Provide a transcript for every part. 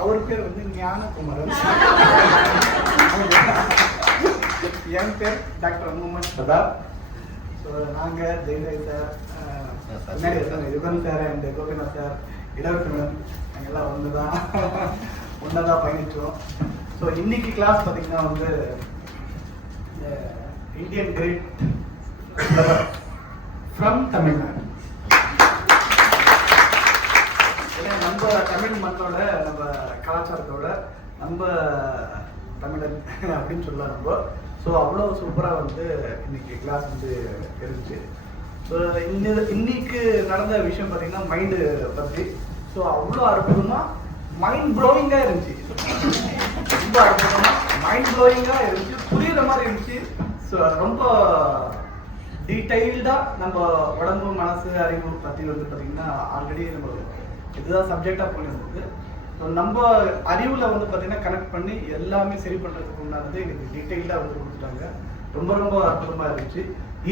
அவர் பேர் வந்து ஞானகுமரன். என் பேர் டாக்டர் முகமது சதாப். ஸோ நாங்கள் Jayalalitha sir, Yugan sir and Gopinath sir, இடவர்கமன், நாங்கள் எல்லாம் ஒன்று தான் பயணித்தோம். ஸோ இன்னைக்கு கிளாஸ் பார்த்தீங்கன்னா வந்து இந்தியன் கிரேட் ஃப்ரம் தமிழ்நாடு. ஏன்னா நம்ம தமிழ் மண்ணோட, நம்ம கலாச்சாரத்தோட, நம்ம தமிழன் அப்படின்னு சொல்லலாம் நம்ம. ஸோ அவ்வளோ சூப்பராக வந்து இன்னைக்கு கிளாஸ் வந்து இருந்துச்சு. ஸோ இன்னைக்கு நடந்த விஷயம் பார்த்தீங்கன்னா மைண்டு பற்றி. ஸோ அவ்வளோ அற்புதமாக மைண்ட் ப்ளோயிங்காக இருந்துச்சு. ரொம்ப அற்புதமாக மைண்ட் ப்ளோயிங்காக இருந்துச்சு, புரியுற மாதிரி இருந்துச்சு. ஸோ ரொம்ப டீட்டெயில்டாக நம்ம உடம்பு, மனசு, அறிவு பற்றி வந்து பார்த்தீங்கன்னா ஆல்ரெடி நம்ம இதுதான் சப்ஜெக்டாக போயிருந்தது. ஸோ நம்ம அறிவில் வந்து பார்த்தீங்கன்னா கனெக்ட் பண்ணி எல்லாமே சரி பண்ணுறதுக்கு முன்னாடி எனக்கு டீட்டெயில்டாக வந்து கொடுத்துட்டாங்க. ரொம்ப ரொம்ப அற்புதமாக இருந்துச்சு.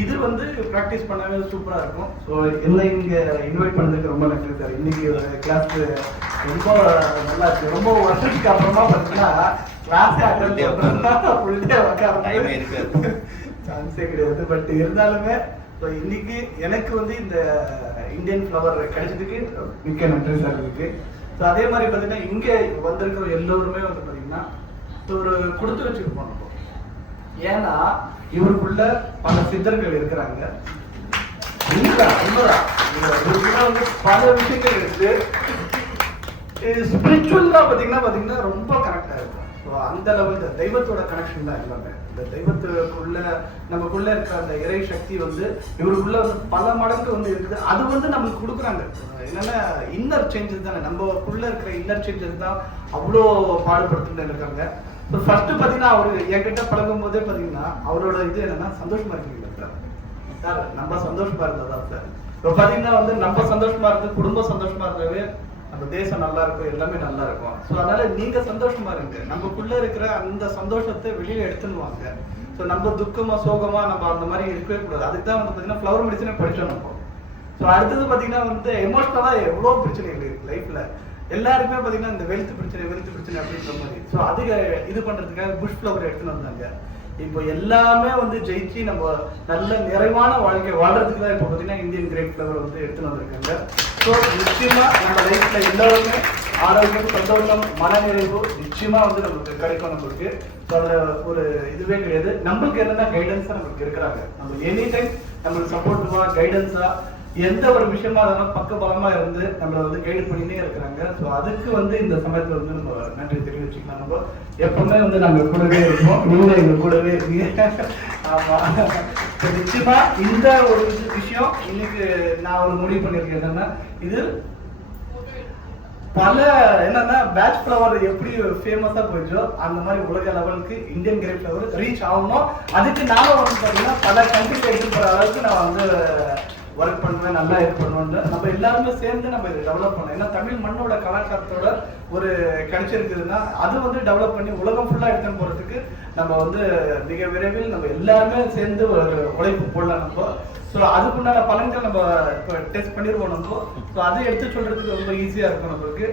இது வந்து ப்ராக்டிஸ் பண்ணவே சூப்பராக இருக்கும். ஸோ என்ன இங்கே இன்வைட் பண்ணதுக்கு ரொம்ப நன்றி சார். இன்னைக்கு கிளாஸ் ரொம்ப நல்லா இருக்கு. ரொம்ப வருஷத்துக்கு அப்புறமா பார்த்தீங்கன்னா கிளாஸே அட்டன் ஃபுல்டே உட்கார சான்ஸே கிடையாது. பட் இருந்தாலுமே ஸோ இன்னைக்கு எனக்கு வந்து இந்த இந்தியன் ஃப்ளவர் கிடைச்சதுக்கு மிக்க நன்றி சார் இருக்கு. ஸோ அதே மாதிரி பார்த்தீங்கன்னா இங்கே வந்திருக்கிற எல்லோருமே வந்து பார்த்தீங்கன்னா ஒரு கொடுத்து வச்சிருப்போம் நம்ம. ஏன்னா இவருக்குள்ள பல சித்தர்கள் இருக்கிறாங்க. இவருக்குள்ள வந்து பல விஷயங்கள் இருக்கு. ஸ்பிரிச்சுவலா பார்த்தீங்கன்னா ரொம்ப கனெக்ட் ஆயிருக்கும். ஸோ அந்த லெவல் தெய்வத்தோட கனெக்ஷன் தான் எல்லாமே. இந்த தெய்வத்துக்குள்ள நமக்குள்ள இருக்கிற அந்த இறை சக்தி வந்து இவருக்குள்ள வந்து பல மடங்கு வந்து இருக்குது. அது வந்து நம்மளுக்கு கொடுக்குறாங்க. என்னன்னா இன்னர் சேஞ்சஸ் தானே, நம்மக்குள்ள இருக்கிற இன்னர் சேஞ்சஸ் தான் அவ்வளோ பாடுபடுத்துட்டு இருக்காங்க. ஸோ ஃபர்ஸ்ட் பார்த்தீங்கன்னா அவரு என்கிட்ட பழகும் போதே பார்த்தீங்கன்னா அவரோட இது என்னன்னா சந்தோஷமா இருக்கீங்களா சார்? சார் நம்ம சந்தோஷமா இருந்தா சார். இப்போ பார்த்தீங்கன்னா வந்து நம்ம சந்தோஷமா இருந்து, குடும்பம் சந்தோஷமா இருந்தாவே நம்ம தேசம் நல்லா இருக்கும், எல்லாமே நல்லா இருக்கும். ஸோ அதனால நீங்க சந்தோஷமா இருங்க. நமக்குள்ள இருக்கிற அந்த சந்தோஷத்தை வெளியே எடுத்துன்னு வாங்க. ஸோ நம்ம துக்கமா சோகமா நம்ம அந்த மாதிரி இருக்கவே கூடாது. அதுக்கு தான் வந்து பார்த்தீங்கன்னா ஃப்ளவர் மெடிசனே படிச்சோம் நம்ம. ஸோ அடுத்தது பார்த்தீங்கன்னா வந்து எமோஷனலா எவ்வளோ பிரச்சனைகள் இருக்கு லைஃப்ல. எல்லாருக்குமே பார்த்தீங்கன்னா இந்த வெல்த் பிரச்சனை அப்படின்ற மாதிரி. ஸோ அது இது பண்றதுக்காக புஷ் ஃப்ளவர் எடுத்துன்னு வந்தாங்க. இப்போ எல்லாமே வந்து ஜெயிச்சு நம்ம நல்ல நிறைவான வாழ்க்கை வாழ்றதுக்கு தான் இப்போ பார்த்தீங்கன்னா இந்தியன் கிரேட் ஃப்ளவர் வந்து எடுத்துன்னு வந்திருக்காங்க. ஸோ நிச்சயமா நம்ம லைஃப்ல எல்லாருமே ஆரோக்கியம், சந்தோஷம், மனநிறைவு நிச்சயமா வந்து நமக்கு கிடைக்கும் நம்மளுக்கு. ஸோ அதில் ஒரு இதுவே கிடையாது. நம்மளுக்கு என்னென்ன கைடன்ஸா நம்மளுக்கு இருக்கிறாங்க. நம்ம எனி டைம் நம்மளுக்கு சப்போர்ட்டிவா கைடன்ஸா எந்த ஒரு விஷயமா இருந்தாலும் பக்க பலமா இருந்து நம்மளை வந்து கைடு பண்ணினே இருக்கிறாங்க. ஸோ அதுக்கு வந்து இந்த சமயத்துல வந்து நம்ம நன்றி தெரிவிச்சுக்கலாம். நம்ம எப்பவுமே வந்து நாங்க கூடவே இருப்போம், நீங்க எங்க கூடவே இருக்கீங்க. ஆமா, நிச்சயமா இந்த ஒரு விஷயம் இன்னைக்கு நான் ஒரு முடிவு பண்ணிருக்கேன். என்னன்னா இது பல என்னன்னா பேட்ச் ஃப்ளவர் எப்படி ஃபேமஸா போயிடுச்சோ அந்த மாதிரி உலக லெவலுக்கு இந்தியன் கிரேட் ஃப்ளவர் ரீச் ஆகணும். அதுக்கு நானும் வந்து பாத்தீங்கன்னா பல கண்ட்ரில எடுத்து போற அளவுக்கு நான் வந்து ஒர்க் பண்ணுவேன், நல்லா இது பண்ணுவேன். நம்ம எல்லாருமே சேர்ந்து நம்ம இதை டெவலப் பண்ணோம். ஏன்னா தமிழ் மண்ணோட கலாச்சாரத்தோட ஒரு கிடைச்சிருக்குதுன்னா அது வந்து டெவலப் பண்ணி உலகம் ஃபுல்லா எடுத்துன்னு போறதுக்கு நம்ம வந்து மிக விரைவில் நம்ம எல்லாருமே சேர்ந்து ஒரு உழைப்பு போடலாம் நம்ம. ஸோ அதுக்குண்டான பலன்கள் நம்ம இப்போ டெஸ்ட் பண்ணிடுவோம் நம்ம. ஸோ அதை எடுத்து சொல்றதுக்கு ரொம்ப ஈஸியா இருக்கும் நம்மளுக்கு.